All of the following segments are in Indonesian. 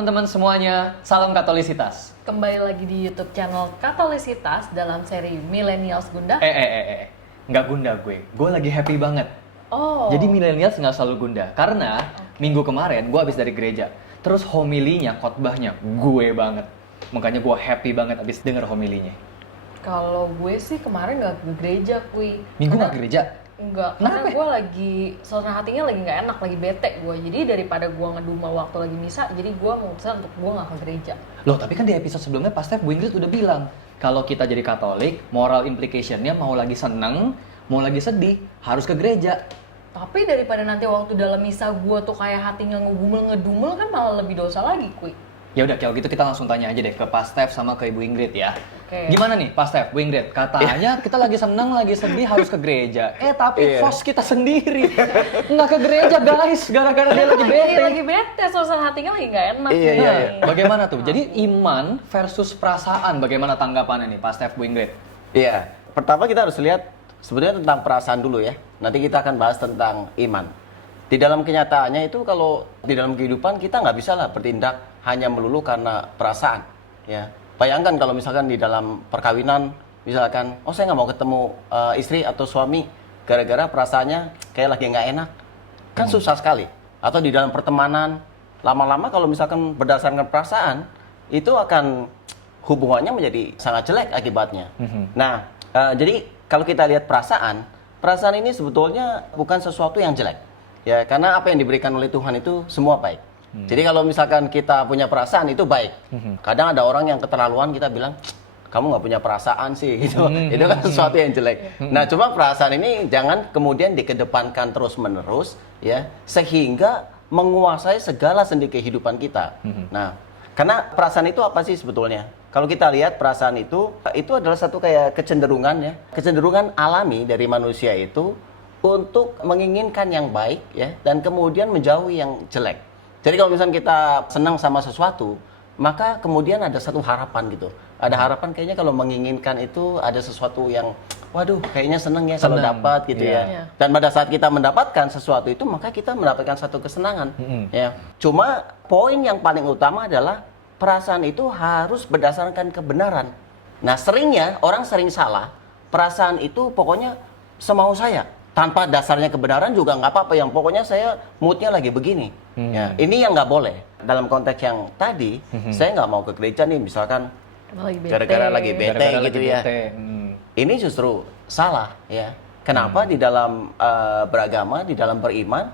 teman-teman semuanya, salam Katolisitas. Kembali lagi di YouTube channel Katolisitas dalam seri Millennials Gundah. Nggak gundah gue lagi happy banget. Oh. Jadi millennials nggak selalu gundah, karena minggu kemarin gue habis dari gereja. Terus homilinya, khotbahnya gue banget. Makanya gue happy banget abis denger homilinya. Kalau gue sih kemarin nggak ke gereja, Kui. Minggu nggak gereja? Enggak, Kenapa? karena gue lagi, suasana hatinya lagi nggak enak, lagi bete gue. Jadi daripada gue ngedumel waktu lagi misa, jadi gue memutuskan untuk gue nggak ke gereja. Loh, tapi kan di episode sebelumnya Pastor Bu Ingrid udah bilang, kalau kita jadi Katolik, moral implication-nya mau lagi seneng, mau lagi sedih, harus ke gereja. Tapi daripada nanti waktu dalam misa gue tuh kayak hatinya ngedumel kan malah lebih dosa lagi, Kui. Ya udah, kalau gitu kita langsung tanya aja deh ke Pak Stef sama ke Ibu Ingrid ya. Oke. Gimana nih Pak Stef, Bu Ingrid? Katanya kita lagi seneng, lagi sedih harus ke gereja. Tapi host kita sendiri nggak ke gereja guys, gara-gara dia lagi bete. Lagi bete, suasana hatinya lagi nggak enak. Iya. nih. Bagaimana tuh? Jadi iman versus perasaan, bagaimana tanggapannya nih Pak Stef, Bu Ingrid? Iya, pertama kita harus lihat sebenarnya tentang perasaan dulu ya. Nanti kita akan bahas tentang iman. Di dalam kenyataannya itu kalau di dalam kehidupan kita nggak bisa lah bertindak hanya melulu karena perasaan. Ya, bayangkan kalau misalkan di dalam perkawinan, misalkan, oh saya nggak mau ketemu istri atau suami gara-gara perasaannya kayak lagi nggak enak, kan susah sekali. Atau di dalam pertemanan, lama-lama kalau misalkan berdasarkan perasaan, itu akan hubungannya menjadi sangat jelek akibatnya. Nah, jadi kalau kita lihat perasaan ini sebetulnya bukan sesuatu yang jelek. Ya, karena apa yang diberikan oleh Tuhan itu semua baik. Jadi kalau misalkan kita punya perasaan itu baik. Kadang ada orang yang keterlaluan, kita bilang, kamu nggak punya perasaan sih, gitu. Itu kan sesuatu yang jelek. Nah, cuma perasaan ini jangan kemudian dikedepankan terus-menerus, ya, sehingga menguasai segala sendi kehidupan kita. Nah, karena perasaan itu apa sih sebetulnya? Kalau kita lihat perasaan itu adalah satu kayak kecenderungan ya, kecenderungan alami dari manusia itu untuk menginginkan yang baik ya, dan kemudian menjauhi yang jelek. Jadi kalau misalnya kita senang sama sesuatu, maka kemudian ada satu harapan gitu. Ada harapan kayaknya kalau menginginkan itu ada sesuatu yang, waduh kayaknya seneng ya kalau dapat gitu ya. Dan pada saat kita mendapatkan sesuatu itu, maka kita mendapatkan satu kesenangan. Ya. Cuma poin yang paling utama adalah perasaan itu harus berdasarkan kebenaran. Nah seringnya orang sering salah, perasaan itu pokoknya semau saya. Tanpa dasarnya kebenaran juga nggak apa-apa, yang pokoknya saya moodnya lagi begini. Ya, ini yang nggak boleh. Dalam konteks yang tadi, saya nggak mau ke gereja nih, misalkan gara-gara lagi bete gitu ya. Ini justru salah ya. Kenapa di dalam beragama, di dalam beriman,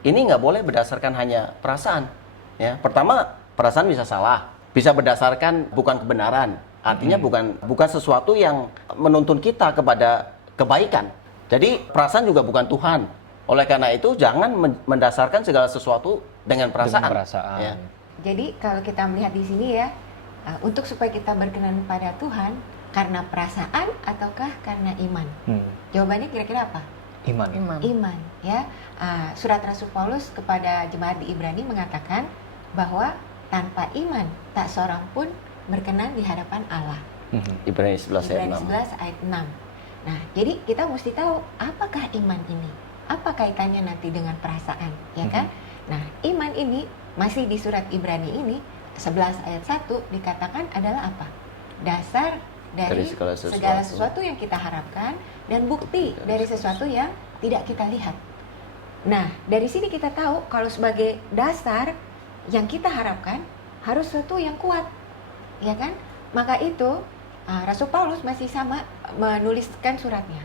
ini nggak boleh berdasarkan hanya perasaan. Ya, pertama perasaan bisa salah, bisa berdasarkan bukan kebenaran. Artinya bukan sesuatu yang menuntun kita kepada kebaikan. Jadi perasaan juga bukan Tuhan. Oleh karena itu jangan mendasarkan segala sesuatu dengan perasaan. Ya. Jadi kalau kita melihat di sini ya, untuk supaya kita berkenan pada Tuhan karena perasaan ataukah karena iman? Jawabannya kira-kira apa? Iman. Ya. Surat Rasul Paulus kepada jemaat di Ibrani mengatakan bahwa tanpa iman tak seorang pun berkenan di hadapan Allah. Ibrani 11 ayat 6. Nah, jadi kita mesti tahu apakah iman ini? Apa kaitannya nanti dengan perasaan, ya kan? Nah, iman ini masih di surat Ibrani ini 11 ayat 1 dikatakan adalah apa? Dasar dari segala sesuatu yang kita harapkan dan bukti dari sesuatu yang tidak kita lihat. Nah, dari sini kita tahu kalau sebagai dasar yang kita harapkan harus sesuatu yang kuat, ya kan? Maka itu Rasul Paulus masih sama menuliskan suratnya.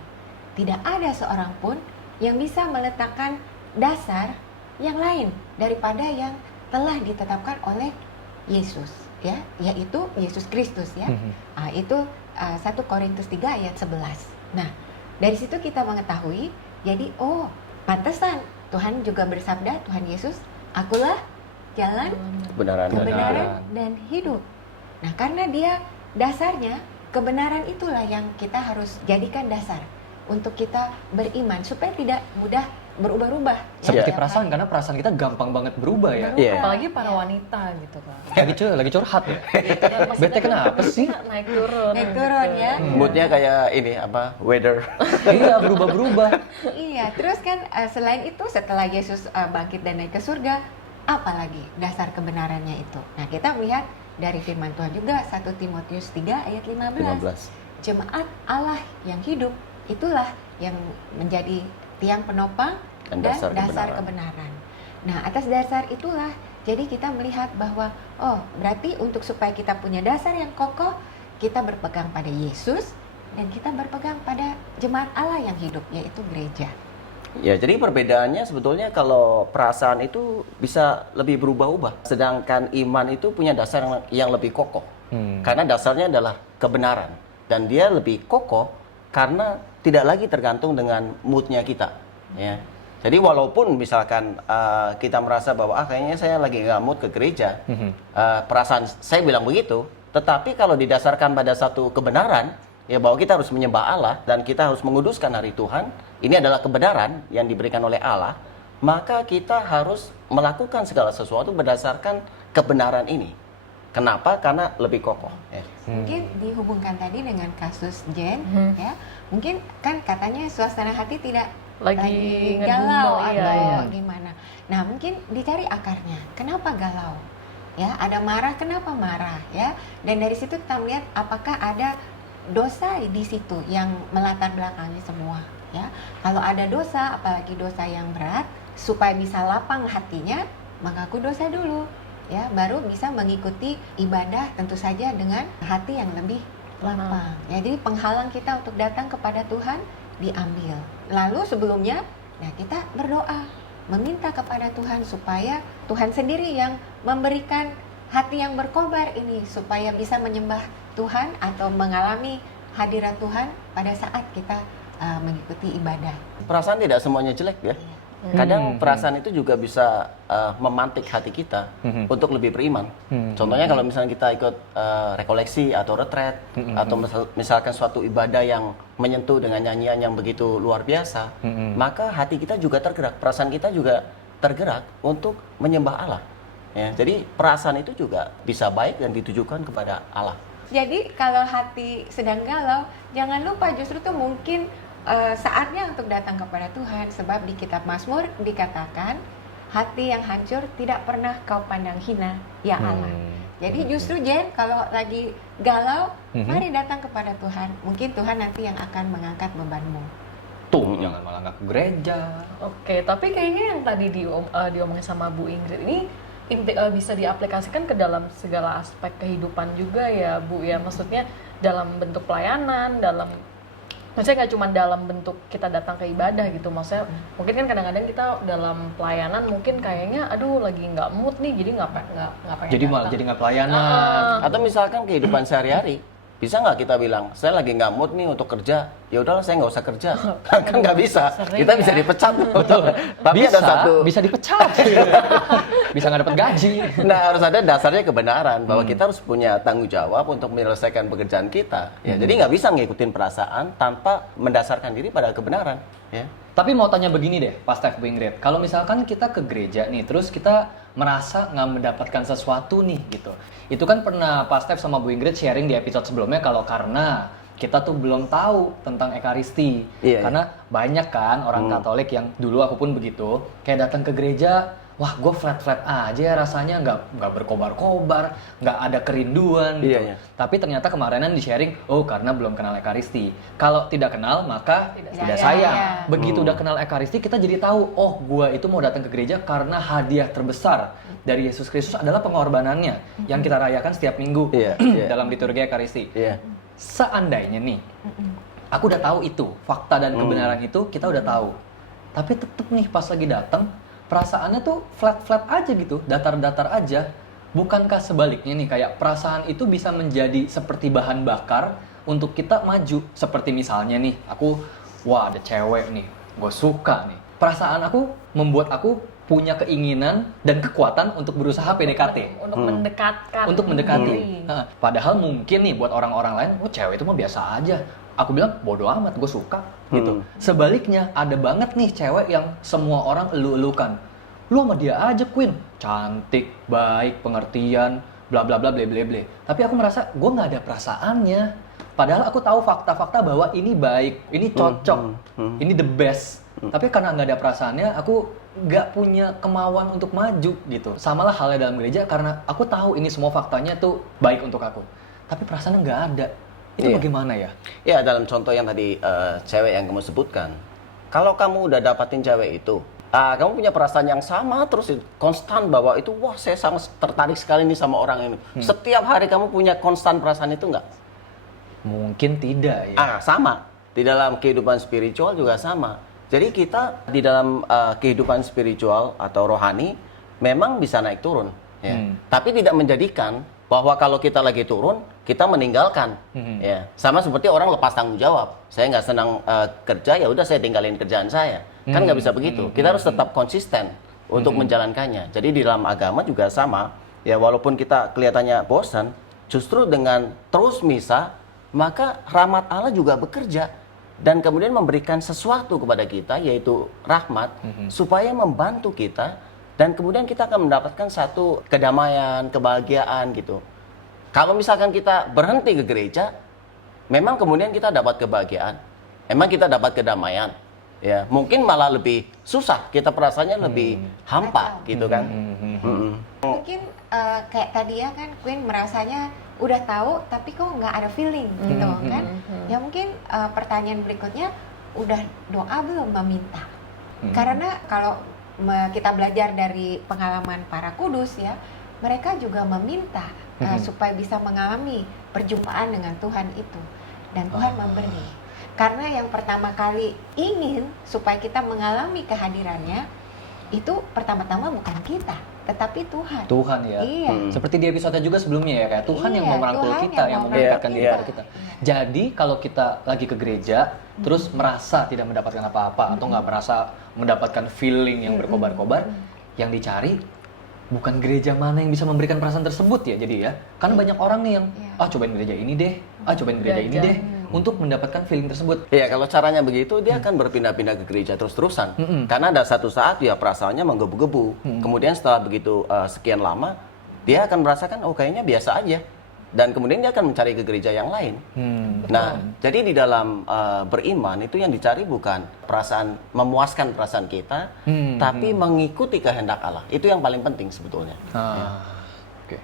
Tidak ada seorang pun yang bisa meletakkan dasar yang lain daripada yang telah ditetapkan oleh Yesus, ya, yaitu Yesus Kristus, ya. Itu 1 Korintus 3 ayat 11. Nah, dari situ kita mengetahui, jadi pantesan Tuhan juga bersabda, Tuhan Yesus, akulah jalan, kebenaran dan hidup. Nah, karena dia dasarnya kebenaran itulah yang kita harus jadikan dasar untuk kita beriman supaya tidak mudah berubah-ubah. Seperti perasaan, karena perasaan kita gampang banget berubah ya. Apalagi para wanita gitu kan. Lagi curhat ya. Bete kenapa sih? Naik turun ya. Moodnya kayak ini weather. Iya, berubah-berubah. Iya, terus kan selain itu setelah Yesus bangkit dan naik ke surga, apalagi dasar kebenarannya itu. Nah, kita melihat dari firman Tuhan juga 1 Timotius 3 ayat 15. 15. Jemaat Allah yang hidup itulah yang menjadi tiang penopang Dan dan dasar dasar kebenaran. kebenaran. Nah, atas dasar itulah jadi kita melihat bahwa berarti untuk supaya kita punya dasar yang kokoh, kita berpegang pada Yesus dan kita berpegang pada jemaat Allah yang hidup, yaitu gereja. Ya, jadi perbedaannya sebetulnya kalau perasaan itu bisa lebih berubah-ubah. Sedangkan iman itu punya dasar yang lebih kokoh. Karena dasarnya adalah kebenaran. Dan dia lebih kokoh karena tidak lagi tergantung dengan moodnya kita. Ya. Jadi walaupun misalkan kita merasa bahwa kayaknya saya lagi nggak mood ke gereja, perasaan saya bilang begitu. Tetapi kalau didasarkan pada satu kebenaran, ya bahwa kita harus menyembah Allah dan kita harus menguduskan hari Tuhan, ini adalah kebenaran yang diberikan oleh Allah, maka kita harus melakukan segala sesuatu berdasarkan kebenaran ini. Kenapa? Karena lebih kokoh. Ya. Mungkin dihubungkan tadi dengan kasus Jen, ya. Mungkin kan katanya suasana hati tidak Lagi galau ngedumel, atau iya. gimana. Nah, mungkin dicari akarnya. Kenapa galau? Ya, ada marah, kenapa marah, ya? Dan dari situ kita melihat apakah ada dosa di situ yang melatar belakangi semua, ya. Kalau ada dosa, apalagi dosa yang berat, supaya bisa lapang hatinya, mengaku dosa dulu, ya, baru bisa mengikuti ibadah tentu saja dengan hati yang lebih lapang. Ya, jadi penghalang kita untuk datang kepada Tuhan diambil. Lalu sebelumnya, nah kita berdoa, meminta kepada Tuhan supaya Tuhan sendiri yang memberikan hati yang berkobar ini supaya bisa menyembah Tuhan atau mengalami hadirat Tuhan pada saat kita mengikuti ibadah. Perasaan tidak semuanya jelek ya. Kadang perasaan itu juga bisa memantik hati kita untuk lebih beriman. Contohnya kalau misalnya kita ikut rekoleksi atau retret atau misalkan suatu ibadah yang menyentuh dengan nyanyian yang begitu luar biasa, maka hati kita juga tergerak, perasaan kita juga tergerak untuk menyembah Allah. Ya, jadi perasaan itu juga bisa baik dan ditujukan kepada Allah. Jadi kalau hati sedang galau, jangan lupa justru tuh mungkin saatnya untuk datang kepada Tuhan, sebab di kitab Mazmur dikatakan hati yang hancur tidak pernah kau pandang hina, ya Allah. Jadi justru Jen, kalau lagi galau, mari datang kepada Tuhan. Mungkin Tuhan nanti yang akan mengangkat bebanmu. Tuh, jangan malah nggak ke gereja. Oke, tapi kayaknya yang tadi diomongin sama Bu Ingrid ini bisa diaplikasikan ke dalam segala aspek kehidupan juga ya Bu ya. Maksudnya dalam bentuk pelayanan, maksudnya nggak cuma dalam bentuk kita datang ke ibadah gitu. Maksudnya mungkin kan kadang-kadang kita dalam pelayanan mungkin kayaknya aduh lagi nggak mood nih, jadi nggak pengen Jadi malah datang. jadi nggak pelayanan. Atau misalkan kehidupan sehari-hari, bisa nggak kita bilang, saya lagi nggak mood nih untuk kerja, ya udahlah saya nggak usah kerja. Kan nggak bisa, Sering kita ya. bisa dipecat. Tapi bisa, ada satu, bisa dipecat. Bisa nggak dapat gaji. nah harus ada dasarnya kebenaran bahwa kita harus punya tanggung jawab untuk menyelesaikan pekerjaan kita. Ya, jadi nggak bisa ngikutin perasaan tanpa mendasarkan diri pada kebenaran. Ya. Tapi mau tanya begini deh, Pak Steph, Bu Ingrid. Kalau misalkan kita ke gereja nih, terus kita merasa nggak mendapatkan sesuatu nih gitu. Itu kan pernah Pak Steph sama Bu Ingrid sharing di episode sebelumnya kalau karena kita tuh belum tahu tentang Ekaristi. Iya, Karena banyak kan orang Katolik yang dulu aku pun begitu, kayak datang ke gereja, wah gue flat-flat aja ya rasanya, nggak berkobar-kobar, nggak ada kerinduan gitu. Iya, iya. Tapi ternyata kemarinan di-sharing, oh karena belum kenal Ekaristi. Kalau tidak kenal maka tidak sayang. Iya. Begitu udah kenal Ekaristi, kita jadi tahu, oh gua itu mau datang ke gereja karena hadiah terbesar dari Yesus Kristus adalah pengorbanannya yang kita rayakan setiap minggu Iya, iya. dalam liturgi Ekaristi. Iya. Seandainya nih, aku udah tahu itu, fakta dan kebenaran itu kita udah tahu. Tapi tetep nih pas lagi datang, perasaannya tuh flat-flat aja gitu, datar-datar aja. Bukankah sebaliknya nih, kayak perasaan itu bisa menjadi seperti bahan bakar untuk kita maju. Seperti misalnya nih, wah ada cewek nih, gue suka nih. Perasaan aku membuat aku punya keinginan dan kekuatan untuk berusaha PDKT. Untuk mendekatkan Untuk mendekati. diri. Nah, padahal mungkin nih buat orang-orang lain, oh cewek itu mah biasa aja. Aku bilang bodo amat, gue suka gitu. Sebaliknya ada banget nih cewek yang semua orang elu-elukan. Lu sama dia aja Queen, cantik, baik, pengertian, bla bla bla ble ble ble. Tapi aku merasa gue nggak ada perasaannya. Padahal aku tahu fakta-fakta bahwa ini baik, ini cocok, ini the best. Tapi karena nggak ada perasaannya, aku nggak punya kemauan untuk maju gitu. Sama lah halnya dalam gereja, karena aku tahu ini semua faktanya tuh baik untuk aku. Tapi perasaannya nggak ada. Itu Iya. bagaimana ya? Ya, dalam contoh yang tadi cewek yang kamu sebutkan, kalau kamu udah dapatin cewek itu, kamu punya perasaan yang sama terus konstan bahwa itu, wah saya sangat tertarik sekali nih sama orang ini. Setiap hari kamu punya konstan perasaan itu nggak? Mungkin tidak ya. Sama. Di dalam kehidupan spiritual juga sama. Jadi kita di dalam kehidupan spiritual atau rohani memang bisa naik turun. Ya. Tapi tidak menjadikan bahwa kalau kita lagi turun, kita meninggalkan. Ya. Sama seperti orang lepas tanggung jawab. Saya nggak senang kerja, ya udah saya tinggalin kerjaan saya. Kan nggak bisa begitu. Kita harus tetap konsisten untuk menjalankannya. Jadi di dalam agama juga sama. Ya, walaupun kita kelihatannya bosan, justru dengan terus misa, maka rahmat Allah juga bekerja dan kemudian memberikan sesuatu kepada kita, yaitu rahmat, supaya membantu kita, dan kemudian kita akan mendapatkan satu kedamaian, kebahagiaan gitu. Kalau misalkan kita berhenti ke gereja, memang kemudian kita dapat kebahagiaan, memang kita dapat kedamaian, ya mungkin malah lebih susah, kita perasaannya lebih hampa gitu kan. Mungkin kayak tadi ya kan Queen merasanya udah tahu tapi kok nggak ada feeling gitu kan. Ya mungkin pertanyaan berikutnya, udah doa belum meminta? Karena kalau kita belajar dari pengalaman para kudus ya, mereka juga meminta supaya bisa mengalami perjumpaan dengan Tuhan itu, dan Tuhan memberi. Karena yang pertama kali ingin supaya kita mengalami kehadirannya itu pertama-tama bukan kita, tetapi Tuhan. Tuhan ya. Iya. Seperti di episode juga sebelumnya ya, kayak Tuhan yang Iya, mau merangkul Tuhan kita, yang yang mau memberkatkan diri merangkul kepada kita. kita. Jadi kalau kita lagi ke gereja, terus merasa tidak mendapatkan apa-apa atau nggak merasa mendapatkan feeling yang berkobar-kobar, yang dicari bukan gereja mana yang bisa memberikan perasaan tersebut ya. Jadi ya, karena banyak orang nih yang cobain gereja ini deh, cobain gereja ini deh, untuk mendapatkan feeling tersebut. Iya, kalau caranya begitu, dia akan berpindah-pindah ke gereja terus-terusan. Karena ada satu saat ya perasaannya menggebu-gebu. Kemudian setelah begitu sekian lama, dia akan merasakan, oh kayaknya biasa aja. Dan kemudian dia akan mencari ke gereja yang lain. Nah, jadi di dalam beriman itu yang dicari bukan perasaan, memuaskan perasaan kita, tapi mengikuti kehendak Allah. Itu yang paling penting sebetulnya. Oke.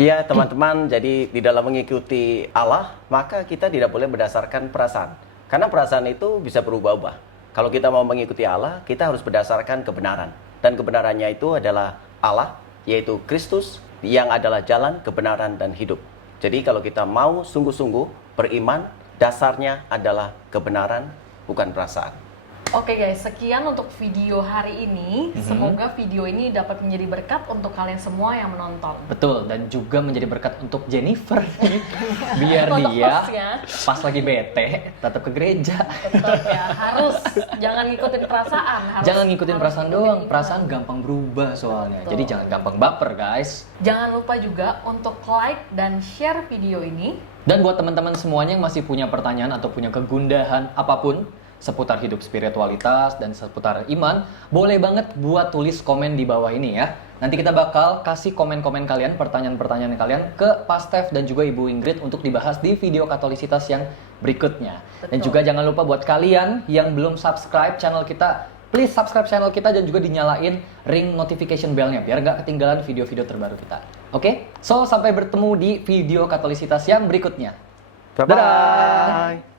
Iya teman-teman, jadi di dalam mengikuti Allah, maka kita tidak boleh berdasarkan perasaan. Karena perasaan itu bisa berubah-ubah. Kalau kita mau mengikuti Allah, kita harus berdasarkan kebenaran. Dan kebenarannya itu adalah Allah, yaitu Kristus, yang adalah jalan, kebenaran, dan hidup. Jadi kalau kita mau sungguh-sungguh beriman, dasarnya adalah kebenaran, bukan perasaan. Oke guys, sekian untuk video hari ini. Semoga video ini dapat menjadi berkat untuk kalian semua yang menonton. Betul, dan juga menjadi berkat untuk Jennifer. Biar Untuk dia hostnya. pas lagi bete, tetap ke gereja. Tetap ya, harus jangan ngikutin perasaan. Jangan ngikutin harus perasaan ngikutin doang, iman. perasaan gampang berubah soalnya. Betul. Jadi jangan gampang baper guys. Jangan lupa juga untuk like dan share video ini. Dan buat teman-teman semuanya yang masih punya pertanyaan atau punya kegundahan apapun seputar hidup spiritualitas dan seputar iman, boleh banget buat tulis komen di bawah ini ya. Nanti kita bakal kasih komen-komen kalian, pertanyaan-pertanyaan kalian ke Pastef dan juga Ibu Ingrid untuk dibahas di video Katolisitas yang berikutnya. Dan Betul. juga jangan lupa buat kalian yang belum subscribe channel kita, please subscribe channel kita dan juga dinyalain ring notification bell-nya biar nggak ketinggalan video-video terbaru kita. Oke? So, sampai bertemu di video Katolisitas yang berikutnya. Bye-bye.